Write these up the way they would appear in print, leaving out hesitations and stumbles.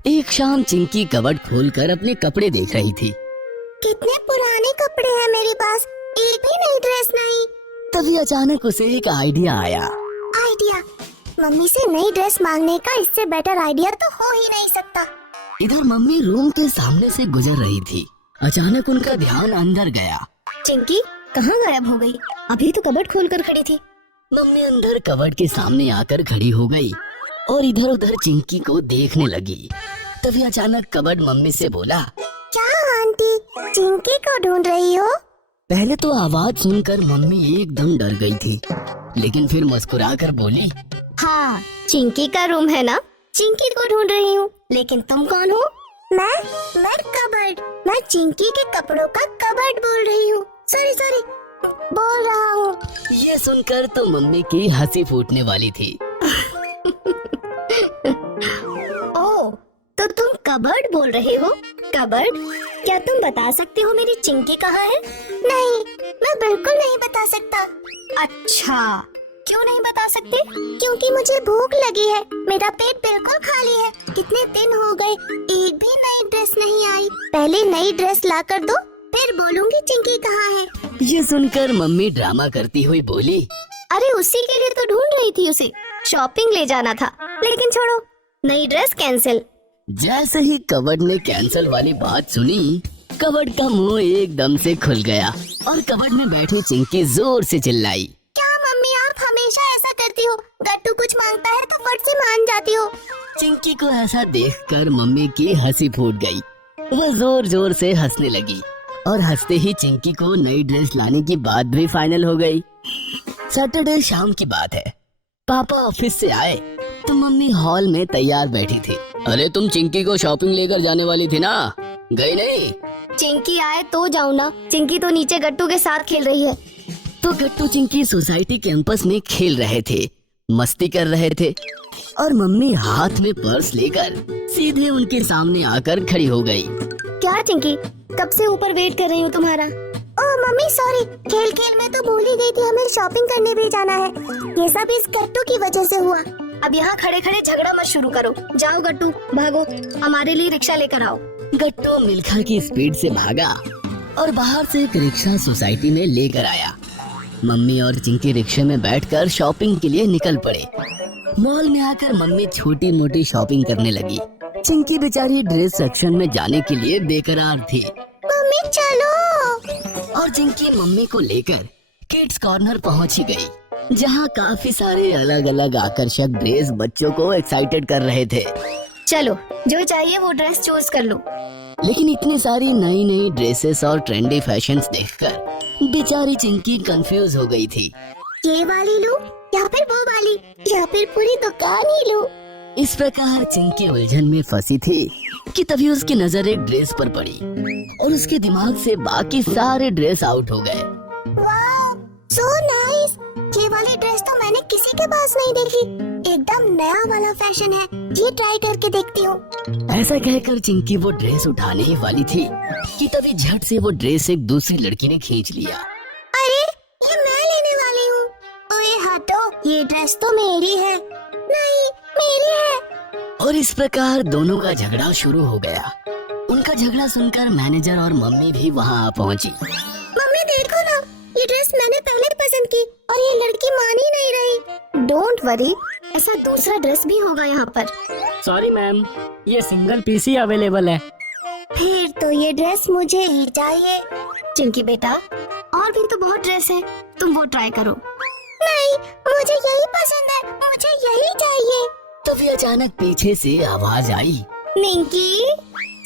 एक शाम चिंकी कबर्ड खोलकर अपने कपड़े देख रही थी। कितने पुराने कपड़े हैं मेरे पास, एक भी नई ड्रेस नहीं। तभी अचानक उसे एक आइडिया आया। आइडिया? मम्मी से नई ड्रेस मांगने का इससे बेटर आइडिया तो हो ही नहीं सकता। इधर मम्मी रूम के सामने से गुजर रही थी। अचानक उनका ध्यान अंदर गया। चिंकी कहाँ गायब हो गई? अभी तो कबर्ड खोलकर खड़ी थी। मम्मी अंदर कबर्ड के सामने आकर खड़ी हो गई और इधर उधर चिंकी को देखने लगी। तभी अचानक कबर्ड मम्मी से बोला, क्या आंटी, चिंकी को ढूंढ रही हो? पहले तो आवाज सुनकर मम्मी एकदम डर गई थी, लेकिन फिर मुस्कुराकर बोली, हाँ, चिंकी का रूम है ना, चिंकी को ढूंढ रही हूँ। लेकिन तुम कौन हो? मैं कबर्ड, मैं चिंकी के कपड़ों का कबर्ड बोल रही हूँ। सॉरी बोल रहा हूँ। ये सुनकर तो मम्मी की हंसी फूटने वाली थी। ओह, तो तुम कबर्ड बोल रहे हो? कबर्ड, क्या तुम बता सकते हो मेरी चिंकी कहाँ है? नहीं, मैं बिल्कुल नहीं बता सकता। अच्छा, क्यों नहीं बता सकते? क्योंकि मुझे भूख लगी है, मेरा पेट बिल्कुल खाली है। कितने दिन हो गए, एक भी नई ड्रेस नहीं आई। पहले नई ड्रेस ला कर दो, फिर बोलूंगी चिंकी कहाँ है। ये सुनकर मम्मी ड्रामा करती हुई बोली, अरे उसी के लिए तो ढूंढ रही थी उसे, शॉपिंग ले जाना था। लेकिन छोड़ो, नई ड्रेस कैंसिल। जैसे ही कबर्ड ने कैंसल वाली बात सुनी, कबर्ड का मुंह एकदम से खुल गया और कबर्ड में बैठी चिंकी जोर से चिल्लाई, क्या मम्मी, आप हमेशा ऐसा करती हो? गट्टू कुछ मांगता है तो फट से मान जाती हो। चिंकी को ऐसा देखकर मम्मी की हंसी फूट गई। वह जोर जोर से हंसने लगी और हंसते ही चिंकी को नई ड्रेस लाने की बात भी फाइनल हो गई। सैटरडे शाम की बात है। पापा ऑफिस से आए तो मम्मी हॉल में तैयार बैठी थी। अरे तुम चिंकी को शॉपिंग लेकर जाने वाली थी ना, गई नहीं? चिंकी आए तो जाऊँ ना, चिंकी तो नीचे गट्टू के साथ खेल रही है। तो गट्टू चिंकी सोसाइटी कैंपस में खेल रहे थे, मस्ती कर रहे थे और मम्मी हाथ में पर्स लेकर सीधे उनके सामने आकर खड़ी हो गई। क्या चिंकी, कब से ऊपर वेट कर रही हूँ तुम्हारा। ओह मम्मी सॉरी, खेल खेल में तो भूल ही गई थी, हमें शॉपिंग करने भी जाना है। ये सब इस गट्टू की वजह से हुआ। अब यहाँ खड़े खड़े झगड़ा मत शुरू करो। जाओ गट्टू, भागो, हमारे लिए रिक्शा लेकर आओ। गट्टू मिल्खा की स्पीड से भागा और बाहर से एक रिक्शा सोसाइटी में लेकर आया। मम्मी और चिंकी रिक्शे में बैठकर शॉपिंग के लिए निकल पड़े। मॉल में आकर मम्मी छोटी मोटी शॉपिंग करने लगी। चिंकी बेचारी ड्रेस सेक्शन में जाने के लिए बेकरार थी। मम्मी चलो। और चिंकी मम्मी को लेकर किड्स कॉर्नर पहुंच ही गई, जहां काफी सारे अलग अलग आकर्षक ड्रेस बच्चों को एक्साइटेड कर रहे थे। चलो, जो चाहिए वो ड्रेस चूज कर लो। लेकिन इतनी सारी नई नई ड्रेसेस और ट्रेंडी फैशंस देखकर बेचारी चिंकी कंफ्यूज हो गई थी। ये वाली लूं या फिर वो वाली, या फिर पूरी दुकान ही लूं? इस प्रकार चिंकी उलझन में फंसी थी कि तभी उसकी नजर एक ड्रेस पर पड़ी और उसके दिमाग से बाकी सारे ड्रेस आउट हो गए। Wow, so nice. ये वाली ड्रेस तो मैंने किसी के पास नहीं देखी, एकदम नया वाला फैशन है, ये ट्राई करके देखती हूँ। ऐसा कहकर चिंकी वो ड्रेस उठाने ही वाली थी कि तभी झट से वो ड्रेस एक दूसरी लड़की ने खींच लिया। अरे, ये मैं लेने वाली हूँ। ओए हटो, ये ड्रेस तो मेरी है। नहीं, मेरी है। और इस प्रकार दोनों का झगड़ा शुरू हो गया। उनका झगड़ा सुनकर मैनेजर और मम्मी भी वहाँ आ पहुँची। मम्मी देखो ना, ये ड्रेस मैंने पहले पसंद की और ये लड़की मान ही नहीं रही। डोंट वरी, ऐसा दूसरा ड्रेस भी होगा यहाँ पर। सॉरी मैम, ये सिंगल पीस ही अवेलेबल है। फिर तो ये ड्रेस मुझे ही चाहिए। चिंकी बेटा, और भी तो बहुत ड्रेस है, तुम वो ट्राई करो। नहीं, मुझे यही पसंद है, मुझे यही चाहिए। तभी अचानक पीछे से आवाज आई, मिंकी।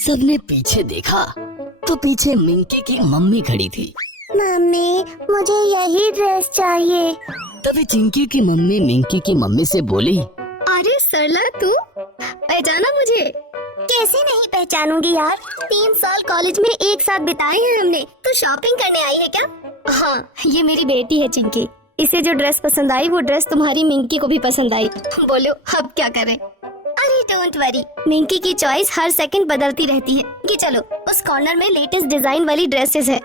सबने पीछे देखा तो पीछे मिंकी की मम्मी खड़ी थी। मम्मी, मुझे यही ड्रेस चाहिए। तभी चिंकी की मम्मी मिंकी की मम्मी से बोली, अरे सरला, तू पहचाना मुझे? कैसे नहीं पहचानूंगी यार, 3 साल कॉलेज में एक साथ बिताए हैं हमने। तू शॉपिंग करने आई है क्या? हाँ, ये मेरी बेटी है चिंकी। इसे जो ड्रेस पसंद आई वो ड्रेस तुम्हारी मिंकी को भी पसंद आई। बोलो अब क्या करें? अरे डोंट वरी, मिंकी की चॉइस हर सेकंड बदलती रहती है। ये चलो, उस कॉर्नर में लेटेस्ट डिजाइन वाली ड्रेसेस है।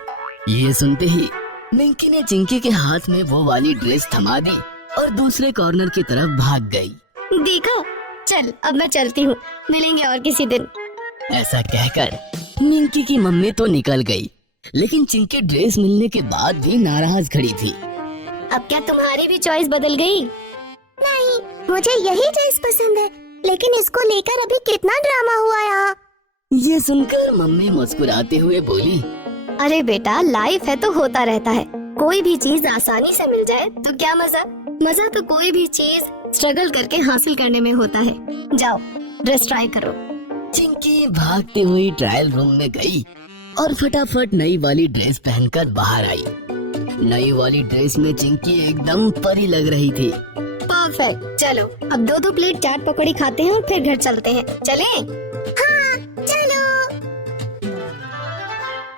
ये सुनते ही मिंकी ने चिंकी के हाथ में वो वाली ड्रेस थमा दी और दूसरे कॉर्नर की तरफ भाग गई। देखो, चल अब मैं चलती हूँ, मिलेंगे और किसी दिन। ऐसा कहकर मिंकी की मम्मी तो निकल गई, लेकिन चिंकी ड्रेस मिलने के बाद भी नाराज खड़ी थी। अब क्या तुम्हारी भी चॉइस बदल गई? नहीं, मुझे यही ड्रेस पसंद है, लेकिन इसको लेकर अभी कितना ड्रामा हुआ यहाँ। ये सुनकर मम्मी मुस्कुराते हुए बोली, अरे बेटा, लाइफ है तो होता रहता है। कोई भी चीज आसानी से मिल जाए तो क्या मजा। मजा तो कोई भी चीज स्ट्रगल करके हासिल करने में होता है। जाओ ड्रेस ट्राई करो। चिंकी भागती हुई ट्रायल रूम में गई और फटाफट नई वाली ड्रेस पहनकर बाहर आई। नई वाली ड्रेस में चिंकी एकदम परी लग रही थी। परफेक्ट। चलो अब 2-2 प्लेट चाट पकौड़ी खाते हैं और फिर घर चलते हैं। चलें? हाँ